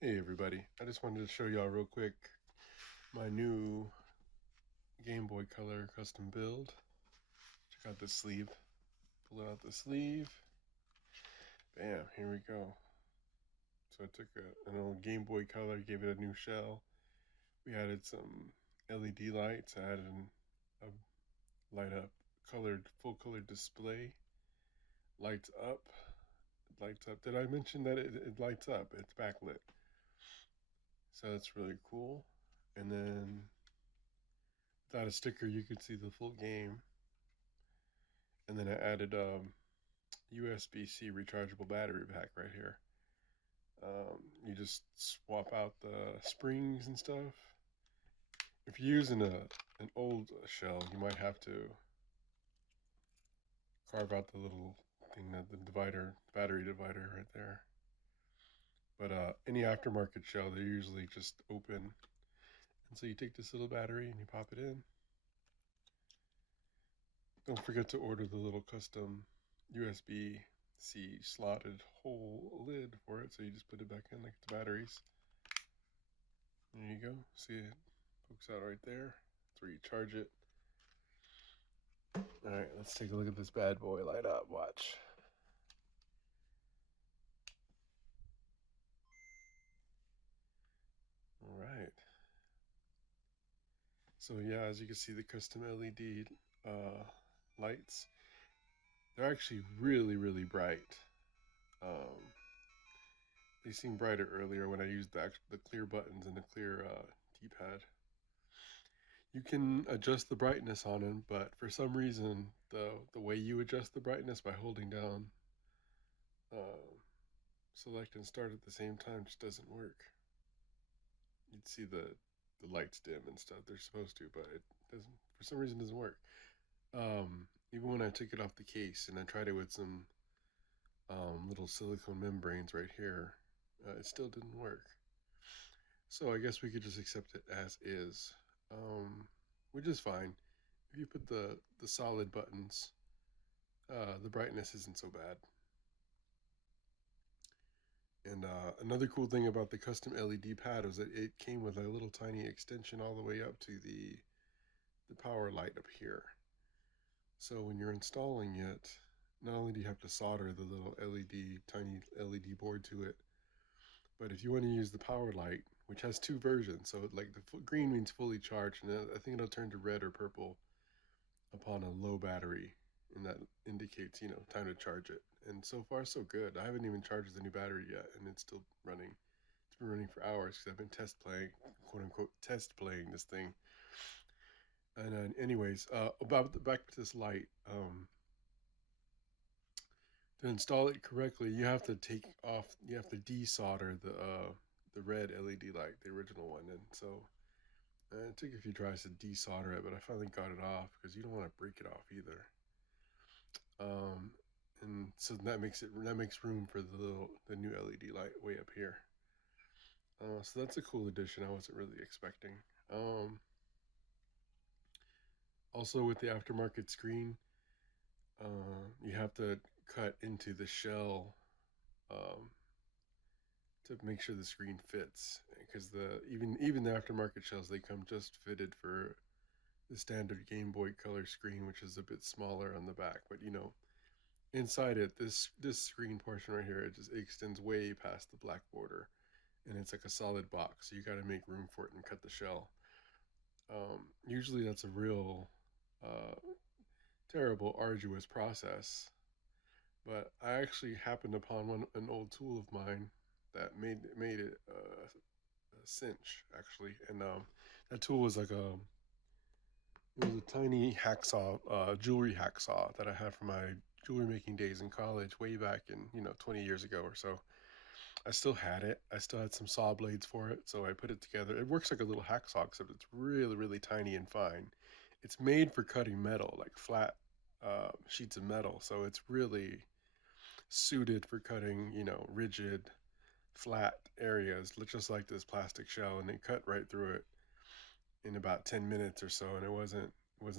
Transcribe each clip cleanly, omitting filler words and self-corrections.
Hey everybody, I just wanted to show y'all real quick my new Gameboy Color custom build. Check out the sleeve. Pull out the sleeve. Bam, here we go. So I took an old Game Boy Color, gave it a new shell. We added some LED lights. I added a light up full color display. Lights up. It lights up. Did I mention that it lights up? It's backlit. So that's really cool. And then without a sticker, you could see the full game. And then I added USB-C rechargeable battery pack right here. You just swap out the springs and stuff. If you're using an old shell, you might have to carve out the little thing, that the divider, battery divider right there. But any aftermarket shell, they're usually just open. And so you take this little battery and you pop it in. Don't forget to order the little custom USB-C slotted hole lid for it. So you just put it back in like the batteries. There you go. See it pokes out right there. That's where you charge it. All right, let's take a look at this bad boy light up. Watch. All right. So yeah, as you can see, the custom LED lights, they're actually really, really bright. Um, they seemed brighter earlier when I used the clear buttons and the clear D-pad. You can adjust the brightness on them, but for some reason, the way you adjust the brightness by holding down uh, select and start at the same time just doesn't work. You'd see the lights dim and stuff. They're supposed to, but it doesn't. For some reason, doesn't work. Even when I took it off the case and I tried it with some little silicone membranes right here, it still didn't work. So I guess we could just accept it as is, which is fine. If you put the solid buttons, the brightness isn't so bad. And another cool thing about the custom LED pad was that it came with a little tiny extension all the way up to the power light up here. So when you're installing it, not only do you have to solder the little tiny LED board to it, but if you want to use the power light, which has two versions, so like the green means fully charged, and I think it'll turn to red or purple upon a low battery, and that indicates time to charge it. And so far so good. I haven't even charged the new battery yet, and it's still running. It's been running for hours because I've been test playing, quote unquote, test playing this thing. And anyways, about back to this light. To install it correctly, you have to you have to desolder the red LED light, the original one, and so it took a few tries to desolder it, but I finally got it off because you don't want to break it off either. Um, and so that makes room for the new LED light way up here. So that's a cool addition. I wasn't really expecting. Um, Also with the aftermarket screen, you have to cut into the shell um, to make sure the screen fits because the even the aftermarket shells, they come just fitted for the standard Game Boy Color screen, which is a bit smaller on the back. But inside it, this screen portion right here, it extends way past the black border, and it's like a solid box. So you got to make room for it and cut the shell. Usually that's a real uh, terrible, arduous process. But I actually happened upon an old tool of mine that made it a cinch actually, and that tool was like it was a tiny hacksaw, jewelry hacksaw that I had from my jewelry making days in college, way back in 20 years ago or so. I still had it. I still had some saw blades for it, so I put it together. It works like a little hacksaw, except it's really, really tiny and fine. It's made for cutting metal, like flat sheets of metal, so it's really suited for cutting, rigid, flat areas, just like this plastic shell, and it cut right through it in about 10 minutes or so, and it wasn't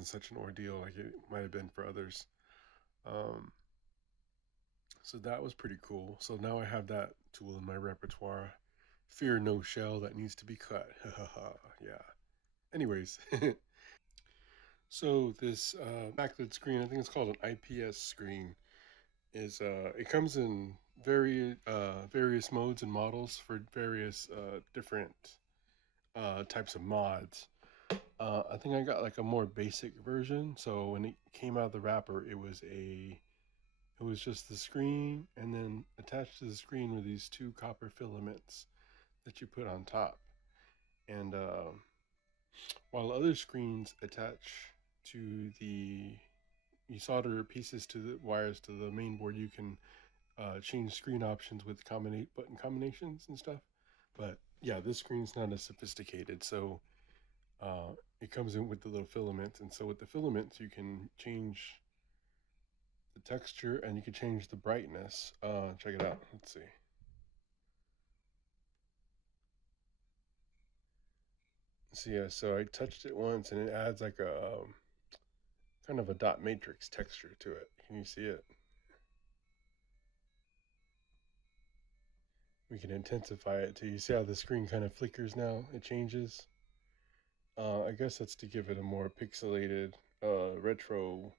such an ordeal like it might have been for others. Um, so that was pretty cool. So now I have that tool in my repertoire, Fear no shell that needs to be cut. Yeah. Anyways, so this backlit screen, I think it's called an IPS screen, is it comes in various modes and models for various different types of mods. I think I got like a more basic version. So when it came out of the wrapper, it was just the screen, and then attached to the screen were these two copper filaments that you put on top. And while other screens attach to the you solder pieces to the wires to the main board, you can change screen options with button combinations and stuff. But yeah, this screen's not as sophisticated, so it comes in with the little filaments, and so with the filaments, you can change the texture and you can change the brightness. Check it out. Let's see. So yeah, so I touched it once, and it adds like a kind of a dot matrix texture to it. Can you see it? We can intensify it too. You see how the screen kind of flickers now? It changes. I guess that's to give it a more pixelated, retro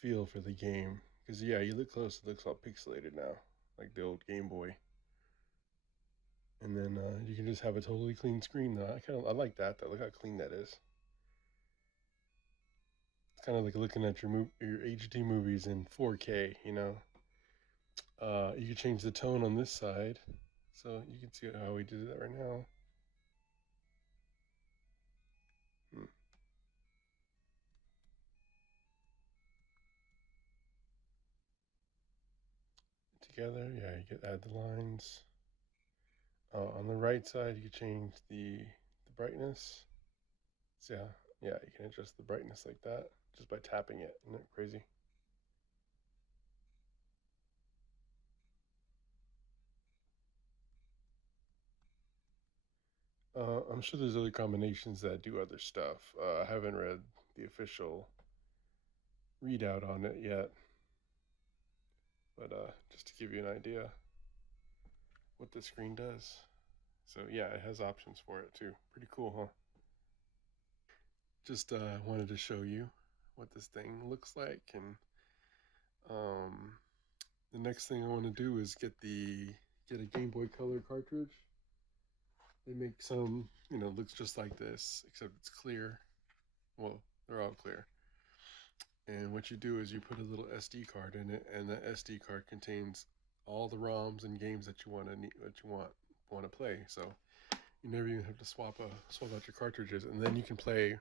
feel for the game. Because yeah, you look close, it looks all pixelated now, like the old Game Boy. And then you can just have a totally clean screen. Though I like that. Though look how clean that is. It's kind of like looking at your HD movies in 4K. You know, you can change the tone on this side, so you can see how we did that right now. Hmm. Together, yeah, you can add the lines. On the right side, you can change the brightness. So yeah, you can adjust the brightness like that just by tapping it. Isn't that crazy? I'm sure there's other combinations that do other stuff. I haven't read the official readout on it yet, but just to give you an idea what the screen does. So yeah, it has options for it too. Pretty cool, huh? Just wanted to show you what this thing looks like, and um, the next thing I want to do is get a Game Boy Color cartridge. They make some, looks just like this, except it's clear. Well, they're all clear. And what you do is you put a little SD card in it, and that SD card contains all the ROMs and games that you want to play. So you never even have to swap out your cartridges, and then you can play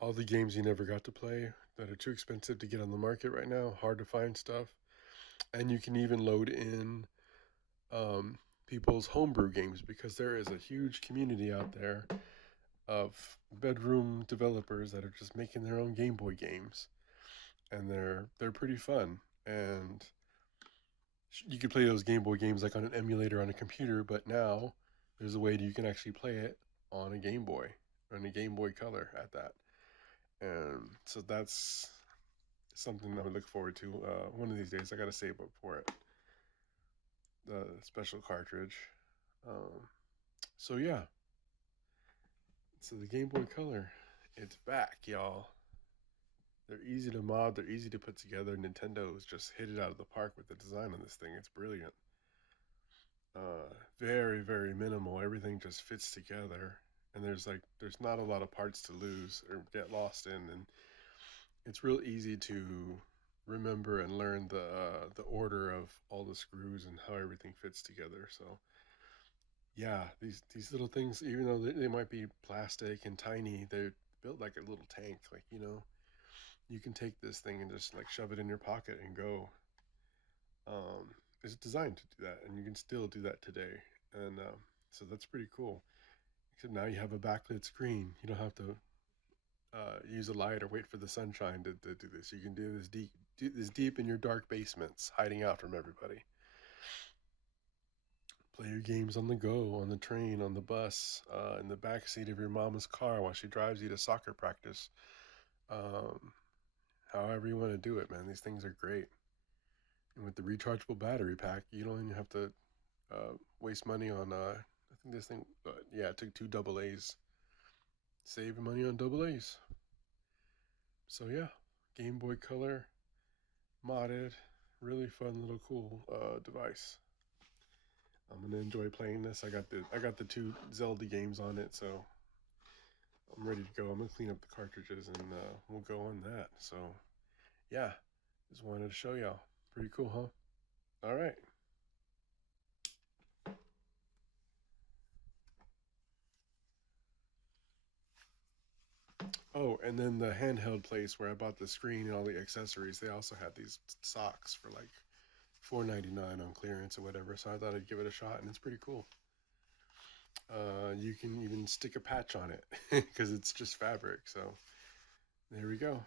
all the games you never got to play that are too expensive to get on the market right now, hard to find stuff. And you can even load in um, people's homebrew games, because there is a huge community out there of bedroom developers that are just making their own Game Boy games, and they're pretty fun. And you can play those Game Boy games like on an emulator on a computer, but now there's a way that you can actually play it on a Game Boy, on a Game Boy Color at that. And so that's something I would look forward to. One of these days, I got to save up for it, the special cartridge. Um, so yeah, so the Game Boy Color, it's back, y'all. They're easy to mod. They're easy to put together. Nintendo's just hit it out of the park with the design on this thing. It's brilliant. Very very minimal. Everything just fits together, and there's not a lot of parts to lose or get lost in, and it's real easy to remember and learn the order of all the screws and how everything fits together. So yeah, these little things, even though they might be plastic and tiny, they're built like a little tank. Like, you can take this thing and just like shove it in your pocket and go. It's designed to do that, and you can still do that today. And so that's pretty cool. Except now you have a backlit screen. You don't have to use a light or wait for the sunshine to do this. You can do this deep in your dark basements, hiding out from everybody. Play your games on the go, on the train, on the bus, in the back seat of your mama's car while she drives you to soccer practice. Um, However you want to do it, man. These things are great. And with the rechargeable battery pack, you don't even have to waste money on think this thing, yeah, it took 2 AA's. Saving money on AA's. So yeah, Game Boy Color, modded, really fun little cool device. I'm gonna enjoy playing this. I got the 2 Zelda games on it, so I'm ready to go. I'm gonna clean up the cartridges and we'll go on that. So yeah, just wanted to show y'all. Pretty cool, huh? All right. Oh, and then the handheld place where I bought the screen and all the accessories, they also had these socks for like $4.99 on clearance or whatever. So I thought I'd give it a shot, and it's pretty cool. You can even stick a patch on it because it's just fabric. So there we go.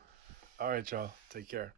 All right, y'all. Take care.